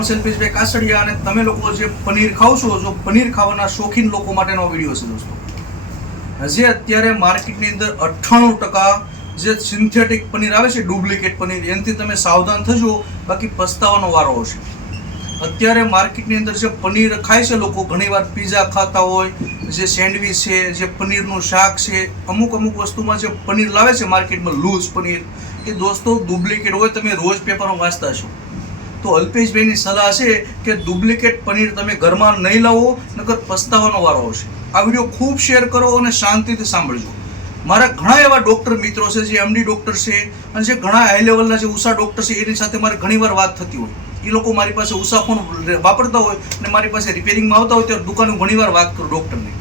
નામ છે અલ્પેશભાઈ કાસડિયા અને તમે લોકો જે પનીર ખાવ છો, જો પનીર ખાવાના શોખીન લોકો માટેનો વિડીયો છે દોસ્તો. હજી અત્યારે માર્કેટની અંદર 98% જે સિન્થેટિક પનીર આવે છે, ડુપ્લિકેટ પનીર, એનાથી તમે સાવધાન થજો, બાકી પસ્તાવાનો વારો આવશે. અત્યારે માર્કેટની અંદર જે પનીર ખાય છે લોકો, ઘણીવાર પીઝા ખાતા હોય, જે સેન્ડવિચ છે, જે પનીરનું શાક છે, અમુક વસ્તુમાં જે પનીર લાવે છે માર્કેટમાં લૂઝ પનીર, એ દોસ્તો ડુપ્લિકેટ હોય. તમે રોજ પેપરમાં વાંચતા છો. તો અલ્પેશભાઈની સલાહ છે કે ડુપ્લિકેટ પનીર તમે ઘરમાં નહીં લાવો, નકર પસ્તાવાનો વારો આવશે. આ વિડીયો ખૂબ શેર કરો અને શાંતિથી સાંભળજો. મારા ઘણા એવા ડૉક્ટર મિત્રો છે જે એમડી ડૉક્ટર છે અને જે ઘણા હાઈ લેવલના જે ઉષા ડૉક્ટર છે, એની સાથે મારે ઘણીવાર વાત થતી હોય. એ લોકો મારી પાસે ઉષા ફોન વાપરતા હોય અને મારી પાસે રિપેરિંગમાં આવતા હોય ત્યારે દુકાને ઘણીવાર વાત કરું ડૉક્ટરની.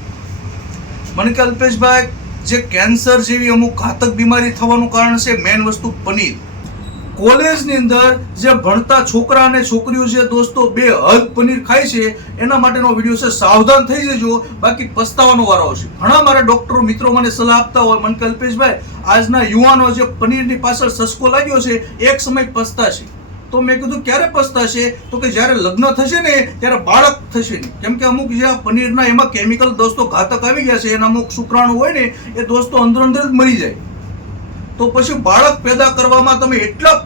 મને કે અલ્પેશભાઈ, જે કેન્સર જેવી અમુક ઘાતક બીમારી થવાનું કારણ છે મેઇન વસ્તુ પનીર. કોલેજની અંદર જે ભણતા છોકરા અને છોકરીઓ છે દોસ્તો, બે હદ પનીર ખાય છે, એના માટેનો વિડીયો છે. સાવધાન થઈ જજો, બાકી પસ્તાવાનો વારો આવશે. ઘણા મારા ડોક્ટરો મિત્રો મને સલાહ આપતા હોય, મને કે અલ્પેશભાઈ, આજના યુવાનો જે પનીરની પાછળ સસકો લાગ્યો છે, એક સમય પસ્તાશે. તો મેં કીધું ક્યારે પસ્તાશે? તો કે જ્યારે લગ્ન થશે ને ત્યારે બાળક થશે નહીં. કેમ કે અમુક જે પનીરના એમાં કેમિકલ દોસ્તો ઘાતક આવી ગયા છે, એના અમુક શુક્રાણુ હોય ને, એ દોસ્તો અંદર જ મરી જાય. તો પછી બાળક પેદા કરવામાં તમે એટલા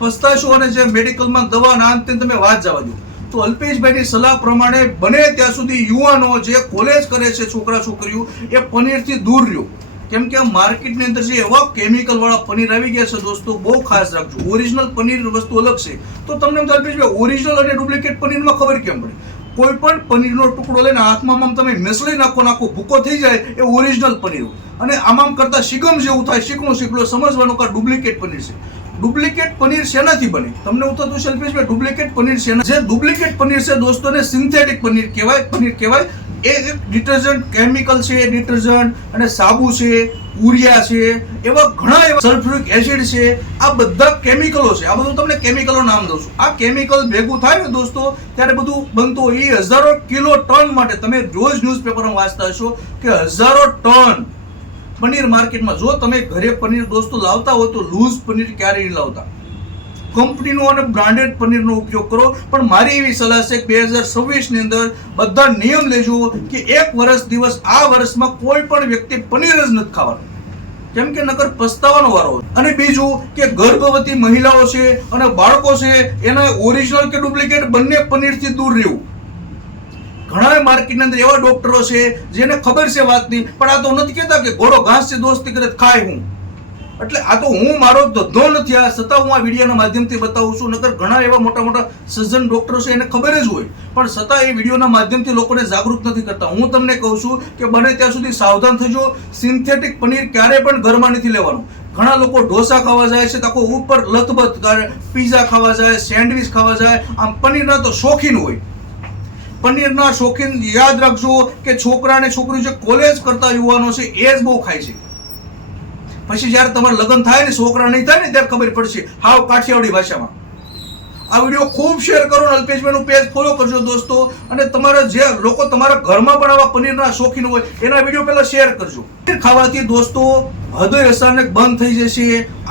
પસ્તાશો અને જે મેડિકલમાં દવા ના અંતે તમે વાત જવા દો. તો અલ્પેશભાઈની સલાહ પ્રમાણે બને ત્યાં સુધી યુવાનો જે કોલેજ કરે છે, છોકરા છોકરીઓ, એ પનીરથી દૂર રહ્યો. કેમ કે માર્કેટની અંદર જે એવા કેમિકલ વાળા પનીર આવી ગયા છે દોસ્તો, બહુ ખાસ રાખજો. ઓરિજિનલ પનીર વસ્તુ અલગ છે. તો તમને એમ થાય ઓરિજિનલ અને ડુપ્લિકેટ પનીરમાં ખબર કેમ પડે? કોઈ પણ પનીરનો ટુકડો લઈને હાથમાં તમે મેસળી નાખો ભૂકો થઈ જાય, એ ઓરિજિનલ પનીર હોય. અને આમ કરતા શિગમ જેવું થાય, શીકણું સમજવાનું કે ડુપ્લિકેટ પનીર છે. ડુપ્લિકેટ પનીર શેનાથી બને? તમને ઉતરતું છે અલ્પેશભાઈ, ડુપ્લિકેટ પનીર શેના? જે ડુપ્લિકેટ પનીર છે દોસ્તોને સિન્થેટિક પનીર કહેવાય. એ ડિટર્જન્ટ કેમિકલ છે, ડિટર્જન્ટ અને સાબુ છે, યુરિયા છે, એવા ઘણા એવા સલ્ફ્યુરિક એસિડ છે, આ બધા કેમિકલો છે. આ બધું તમને કેમિકલો નામ દઉં છું. આ કેમિકલ ભેગું થાય ને દોસ્તો, ત્યારે બધું બનતું હોય. એ હજારો કિલો ટન માટે તમે રોજ ન્યૂઝપેપરમાં વાંચતા હશો કે હજારો ટન પનીર માર્કેટમાં. જો તમે ઘરે પનીર દોસ્તો લાવતા હોય તો લૂઝ પનીર ક્યારેય નહીં લાવતા. કંપનીનો અને બ્રાન્ડેડ પનીરનો ઉપયોગ કરો. પણ મારી એવી સલાહ છે કે 2026ની અંદર બધા નિયમ લેજો કે એક દિવસ આ વર્ષમાં કોઈ પણ વ્યક્તિ પનીર જ નથી ખાવાનું. કેમ કે નકર પસ્તાવાનો વારો. અને બીજું કે ગર્ભવતી મહિલાઓ છે અને બાળકો છે, એના ઓરિજિનલ કે ડુપ્લિકેટ બંને પનીરથી દૂર રહેવું. ઘણા માર્કેટની અંદર એવા ડોક્ટરો છે જેને ખબર છે વાતની, પણ આ તો નથી કહેતા કે ઘોડો ઘાસ છે દોસ્તી કરે ખાય હું. એટલે આ તો હું મારો ધંધો નથી, આ છતાં હું આ વિડીયોના માધ્યમથી બતાવું છું. નકર ઘણા એવા મોટા સજ્જન ડોક્ટરો છે, એને ખબર જ હોય, પણ છતાં એ વિડીયોના માધ્યમથી લોકોને જાગૃત નથી કરતા. હું તમને કહું છું કે બને ત્યાં સુધી સાવધાન થજો. સિન્થેટિક પનીર ક્યારે પણ ઘરમાં નથી લેવાનું. ઘણા લોકો ઢોસા ખાવા જાય છે, આખો ઉપર લથબથ કરે, પીઝા ખાવા જાય, સેન્ડવિચ ખાવા જાય. આમ પનીરના તો શોખીન હોય. પનીરના શોખીન યાદ રાખજો કે છોકરા અને છોકરીઓ જે કોલેજ કરતા યુવાનો છે, એ જ બહુ ખાય છે. પછી જયારે તમારે લગ્ન થાય ને, છોકરા નહીં થાય ને, ત્યારે ખબર પડશે હાવ કાઠિયાવાડી ભાષામાં. આ વિડીયો ખૂબ શેર કરો અને અલ્પેશભાઈનું પેજ ફોલો કરજો દોસ્તો. અને તમારા જે લોકો તમારા ઘરમાં પણ આવા પનીરના શોખીન હોય, એના વિડીયો પહેલા શેર કરજો. પનીર ખાવાથી દોસ્તો હૃદય અચાનક બંધ થઈ જશે,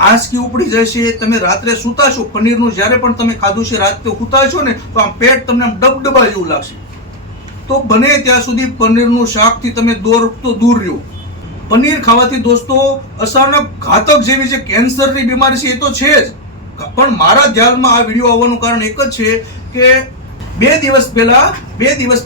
આંચકી ઉપડી જશે. તમે રાત્રે સૂતાશો, પનીરનું જ્યારે પણ તમે ખાધું છે રાત્રે સૂતાશો ને, તો આમ પેટ તમને આમ ડબડબા જેવું લાગશે. તો બને ત્યાં સુધી પનીરનું શાકથી તમે દૂર રહ્યો. પનીર ખાવાથી દોસ્તો અચાનક ઘાતક જેવી જે કેન્સરની બીમારી છે, એ તો છે જ. પણ મારા ધ્યાનમાં આ વિડીયો આવવાનું કારણ એક જ છે કે બે દિવસ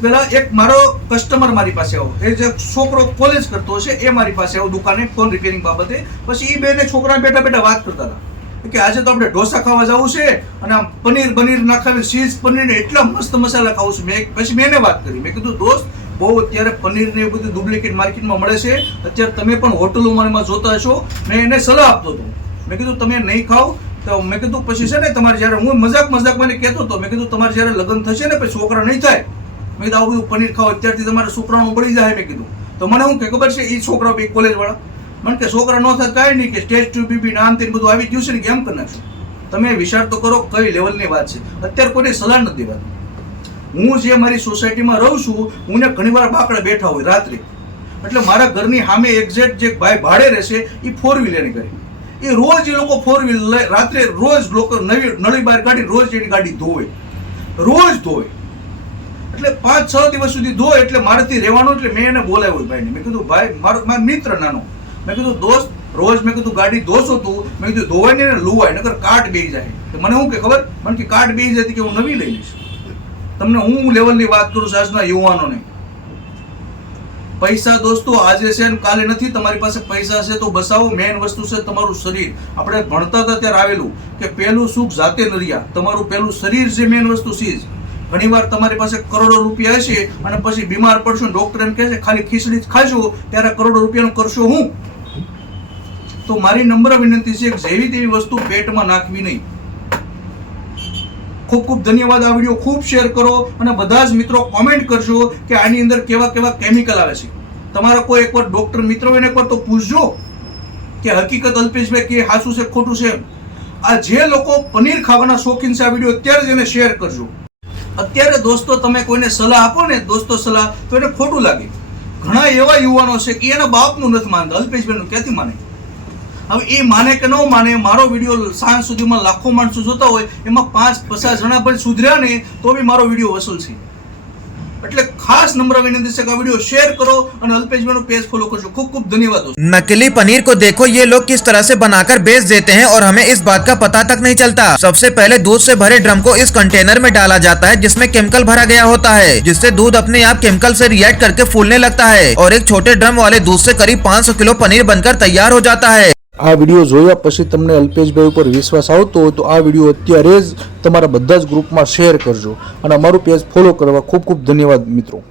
પહેલા એક મારો કસ્ટમર મારી પાસે આવ્યો. એ જે છોકરો કોલેજ કરતો છે, એ મારી પાસે આવ્યો દુકાને ફોન રિપેરિંગ બાબતે. પછી એ બેને છોકરા બેઠા વાત કરતા હતા કે આજે તો આપણે ઢોસા ખાવા જવું છે અને આમ પનીર નાખાવી, ચીઝ પનીર ને એટલા મસ્ત મસાલા ખાવું છે. પછી મેં એને વાત કરી. મેં કીધું દોસ્ત, બહુ અત્યારે પનીર ને બધું ડુપ્લિકેટ માર્કેટમાં મળે છે. અત્યારે તમે પણ હોટલોમાં જોતા હશો. મેં એને સલાહ આપતો હતો. મેં કીધું તમે નહીં ખાવ તો મેં કીધું પછી છે ને તમારે જયારે, હું મજાકમાં એને કહેતો હતો, મેં કીધું તમારે જયારે લગ્ન થશે ને પછી છોકરા નહીં થાય, મેં કીધું આવું બધું પનીર ખાવ અત્યારથી તમારે છોકરાનું બળી જાય. મેં કીધું તો મને શું કે ખબર છે, એ છોકરા બે કોલેજ વાળા મને કે છોકરા ન થાય કાંઈ નહીં, કે સ્ટેજ ટુ બીબી નામ તે બધું આવી ગયું છે ને, કેમ કરી નાખશું. તમે વિચાર તો કરો કઈ લેવલની વાત છે. અત્યારે કોઈને સલાહ નથી દેવાતી. હું જે મારી સોસાયટીમાં રહું છું, હું ને ઘણીવાર બાકડા બેઠા હોય રાત્રે. એટલે મારા ઘરની સામે એક્ઝેક્ટ જે ભાઈ ભાડે રહેશે, એ 4 વ્હીલર ની કરી. એ રોજ એ લોકો 4 વ્હીલર રાત્રે રોજ લોકો નળી બહાર કાઢી રોજ એની ગાડી ધોવે. રોજ ધોય, એટલે 5-6 દિવસ સુધી ધોય. એટલે મારાથી રહેવાનું. એટલે મેં એને બોલાવ્યો ભાઈને. મેં કીધું ભાઈ, મારો મિત્ર નાનો, મેં કીધું દોસ્ત, રોજ મેં કીધું ગાડી ધોશો તું, મેં કીધું ધોવાય ને લુવાય, નકર કાટ બેસી જાય. મને શું કે ખબર, મને કે કાટ બેસી જાય કે હું નવી લઈ લઈશ. તમને હું લેવલની વાત કરું છું આજના યુવાનોને. પૈસા દોસ્તો આજે છે ને કાલે નથી. તમારી પાસે પૈસા છે તો બસાવો. મેઇન વસ્તુ છે તમારું શરીર. આપણે ભણતા હતા ત્યારે આવેલું કે પહેલું સુખ જાતે નરિયા. તમારું પહેલું શરીર છે મેઇન વસ્તુ છે. ઘણીવાર તમારી પાસે કરોડો રૂપિયા હશે અને પછી બીમાર પડશો, ડોક્ટર એમ કહે છે ખાલી ખીચડી જ ખાશો, ત્યારે કરોડો રૂપિયાનું કરશો હું? તો મારી નમ્ર વિનંતી છે કે જેવી તેવી વસ્તુ પેટમાં નાખવી નહીં. ખૂબ ખૂબ ધન્યવાદ. આ વિડીયો ખૂબ શેર કરો અને બધા જ મિત્રો કોમેન્ટ કરજો કે આની અંદર કેવા કેવા કેમિકલ આવે છે. તમારા કોઈ એકવાર ડોક્ટર મિત્રો હોય ને એકવાર તો પૂછજો કે હકીકત અલ્પેશભાઈ કે સાચું છે ખોટું છે. આ જે લોકો પનીર ખાવાના શોખીન છે, આ વિડીયો અત્યારે જ એને શેર કરજો. અત્યારે દોસ્તો તમે કોઈને સલાહ આપો ને દોસ્તો સલાહ, તો એને ખોટું લાગે. ઘણા એવા યુવાનો છે કે એના બાપનું નથી માનતા, અલ્પેશભાઈનું ક્યાંથી માને? હવે એ માને કે ન માને, મારો વિડીયો સાંજ સુધીમાં લાખો માણસો જોતા હોય, એમાં 5-50 જણા પણ સુધર્યા ને તો બી મારો વિડીયો વસૂલ છે. એટલે ખાસ નમ્ર વિનંતી છે કે આ વિડીયો શેર કરો અને અલ્પેશભાઈનું પેજ ફોલો કરજો. ખૂબ ખૂબ ધન્યવાદ. नकली पनीर को देखो ये लोग किस तरह से बनाकर बेच देते हैं और हमें इस बात का पता तक नहीं चलता। सबसे पहले दूध से भरे ड्रम को इस कंटेनर में डाला जाता है जिसमें केमिकल भरा गया होता है, जिससे दूध अपने आप केमिकल से रिएक्ट करके फूलने लगता है और एक छोटे ड्रम वाले दूध से करीब 500 किलो पनीर बनकर तैयार हो जाता है। આ વિડીયો જોયા પછી તમને અલ્પેશભાઈ ઉપર વિશ્વાસ આવતો હોય તો આ વિડીયો અત્યારે જ તમારા બધા જ ગ્રુપમાં શેર કરજો અને અમારું પેજ ફોલો કરવા ખૂબ ખૂબ ધન્યવાદ મિત્રો.